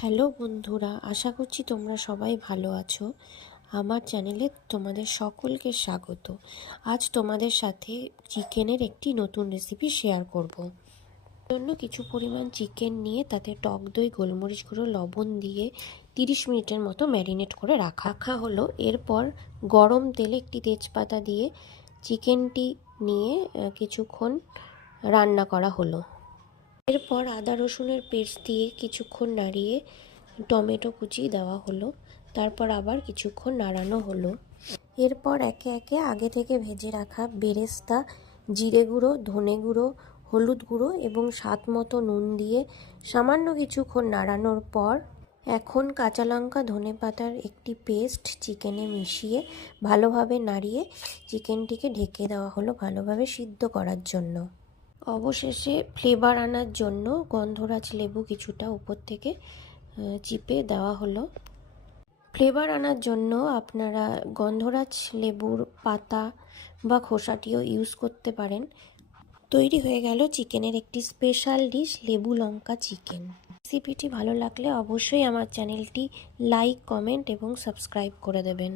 Hello বন্ধুরা, আশা করছি তোমরা সবাই ভালো আছো। আমার চ্যানেলে তোমাদের সকলকে স্বাগত। আজ তোমাদের সাথে চিকেনের একটি নতুন রেসিপি শেয়ার করব। জন্য কিছু পরিমাণ চিকেন নিয়ে তাতে টক দই, গোলমরিচ গুঁড়ো, লবণ দিয়ে 30 মিনিটের মতো ম্যারিনেট করে রাখা হলো। এরপর গরম তেলে একটি তেজপাতা দিয়ে চিকেনটি নিয়ে কিছুক্ষণ রান্না করা হলো। এরপর আদা রসুনের পেস্ট দিয়ে কিছুক্ষণ নাড়িয়ে টমেটো কুচি দেওয়া হলো। তারপর আবার কিছুক্ষণ নাড়ানো হলো। এরপর একে একে আগে থেকে ভেজে রাখা বেরেস্তা, জিরে গুঁড়ো, ধনে গুঁড়ো, হলুদ গুঁড়ো এবং স্বাদ মতো নুন দিয়ে সামান্য কিছুক্ষণ নাড়ানোর পর এখন কাঁচা লঙ্কা, ধনেপাতার একটি পেস্ট চিকেনে মিশিয়ে ভালোভাবে নাড়িয়ে চিকেনটিকে ঢেকে দেওয়া হলো ভালোভাবে সিদ্ধ করার জন্য। অবশেষে ফ্লেভার আনার জন্য গন্ধরাজ লেবু কিছুটা উপর থেকে চিপে দেওয়া হলো। ফ্লেভার আনার জন্য আপনারা গন্ধরাজ লেবুর পাতা বা খোসাটিও ইউজ করতে পারেন। তৈরি হয়ে গেল চিকেনের একটি স্পেশাল ডিশ, লেবু লঙ্কা চিকেন। রেসিপিটি ভালো লাগলে অবশ্যই আমার চ্যানেলটি লাইক, কমেন্ট এবং সাবস্ক্রাইব করে দেবেন।